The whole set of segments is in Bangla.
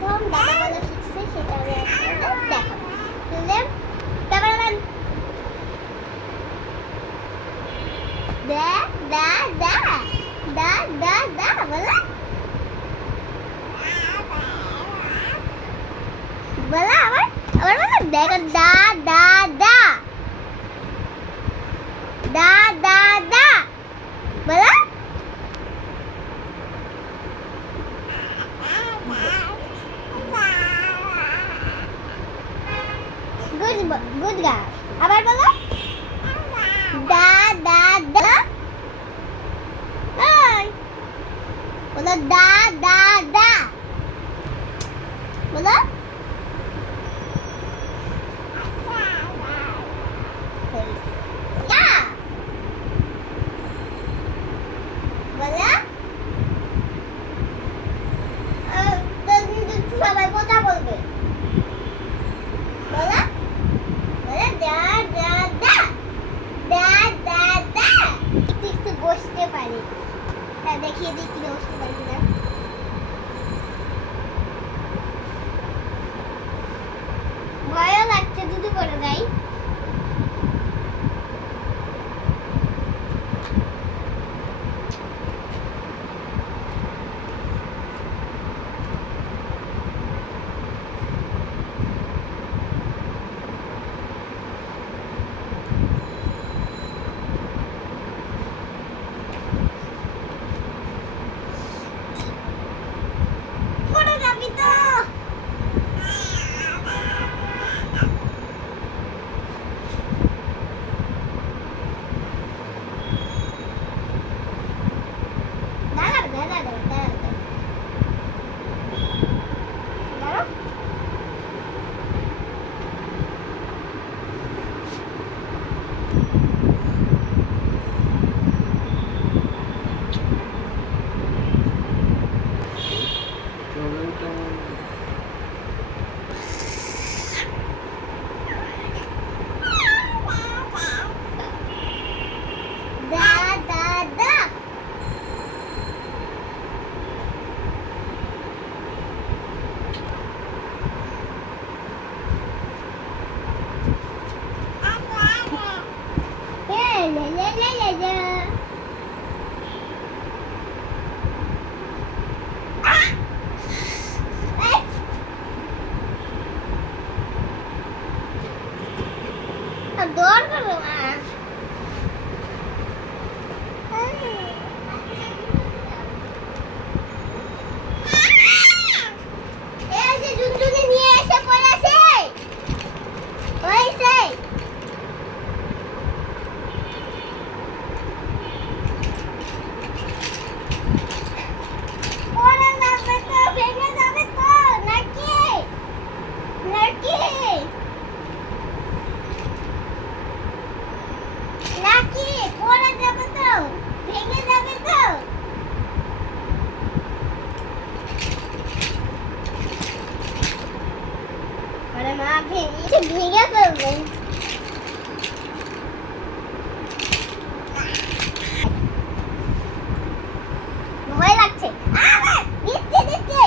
প্রথম দাদাওয়ালা শিখছে সেটা আমি আপনাদের দেখাবো। তাহলে ক্যামেরাম্যান দা দা দা দা দা দা বলো বলো আবার বলো দেখো দা দা দা দা দা দা বলো গুড গার্ল আবার বলো দা দা দা এই বলো দা দা দা বলো দা বলো সবাই কথা বলবে বলো বলো দা দা দা দা দা দা একটু বসতে পারি দেখিয়ে দিই কি বসতে পারি কিনা ভয়ও লাগছে দুধু পড়ে যাই পড়ে যাবি তো দৌড় করো নিয়ে এসে পড়েছে হয়েছে পড়ে যাবে তো ভেঙে যাবে তো নাকি নাকি নাকি পড়ে যাবে তো ভেঙে যাবে তো আরে মা ভেঙে ফেলবে ভয় লাগছে দিচ্ছে দিচ্ছে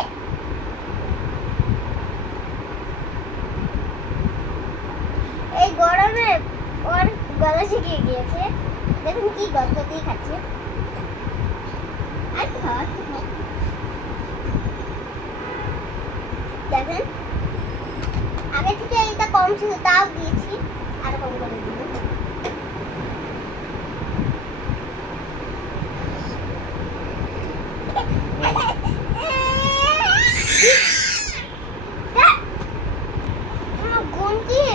এই গরমে ওর গলা শুকিয়ে গিয়েছে দেখুন কি গজগজিয়ে খাচ্ছে আর খাওয়া দেখেন আগে থেকে এটা কম ছিল তাও দিয়েছি আর কম করে দিব গুনকি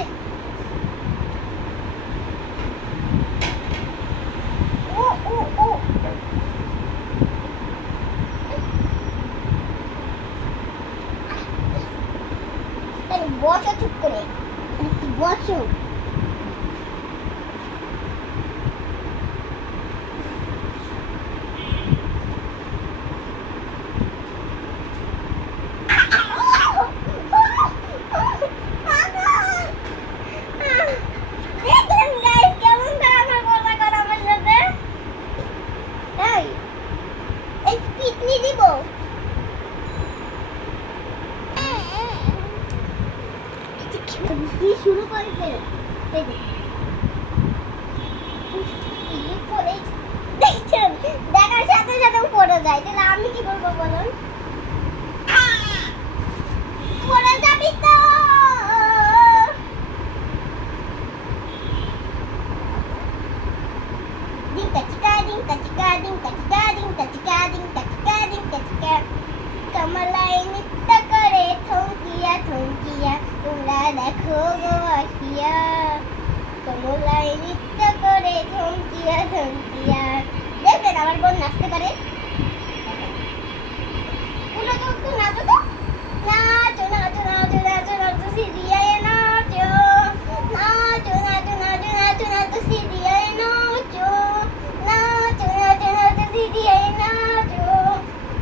ও ও ও বসো চুপ করে বসো বেরো এই যে পড়ে দেখছেন দেখার সাথে সাথে পড়ে যায় তাহলে আমি কি করবো বলুন পড়ে যাবি তো dinka chika dinka chika dinka chika dinka chika dinka chika dinka chika कमलाई नृत्य करे थमकिया थमकिया তোমরা দেখো গো আসিয়া কমলাই নৃত্য করে থমকিয়া থমকিয়া দেখবেন আমার বোন নাচতে পারে উঠো তো একটু নাচো তো নাচো নাচো নাচো নাচো নাচো সিরিয়ায় নাচো নাচো নাচো নাচো নাচো নাচো সিরিয়ায় নাচো নাচো নাচো নাচো সিরিয়ায় নাচো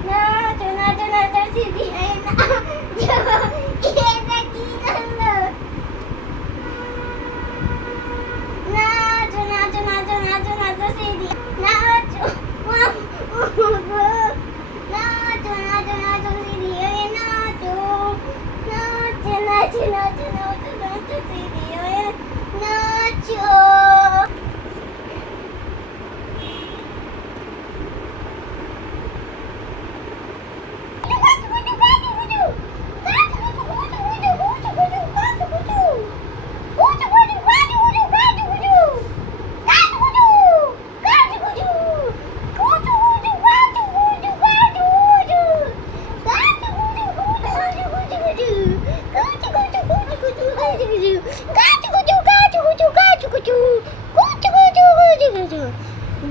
নাচো নাচো নাচো সিরিয়ায় নাচো এটা কি করলো নাচো নাচো নাচো নাচো নাচো সিরি নাচো নাচো নাচো নাচো সিরিয়ায় নাচো নাচো নাচো নাচো নাচো নাচো সিরিয়ায় নাচো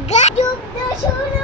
Gajuk,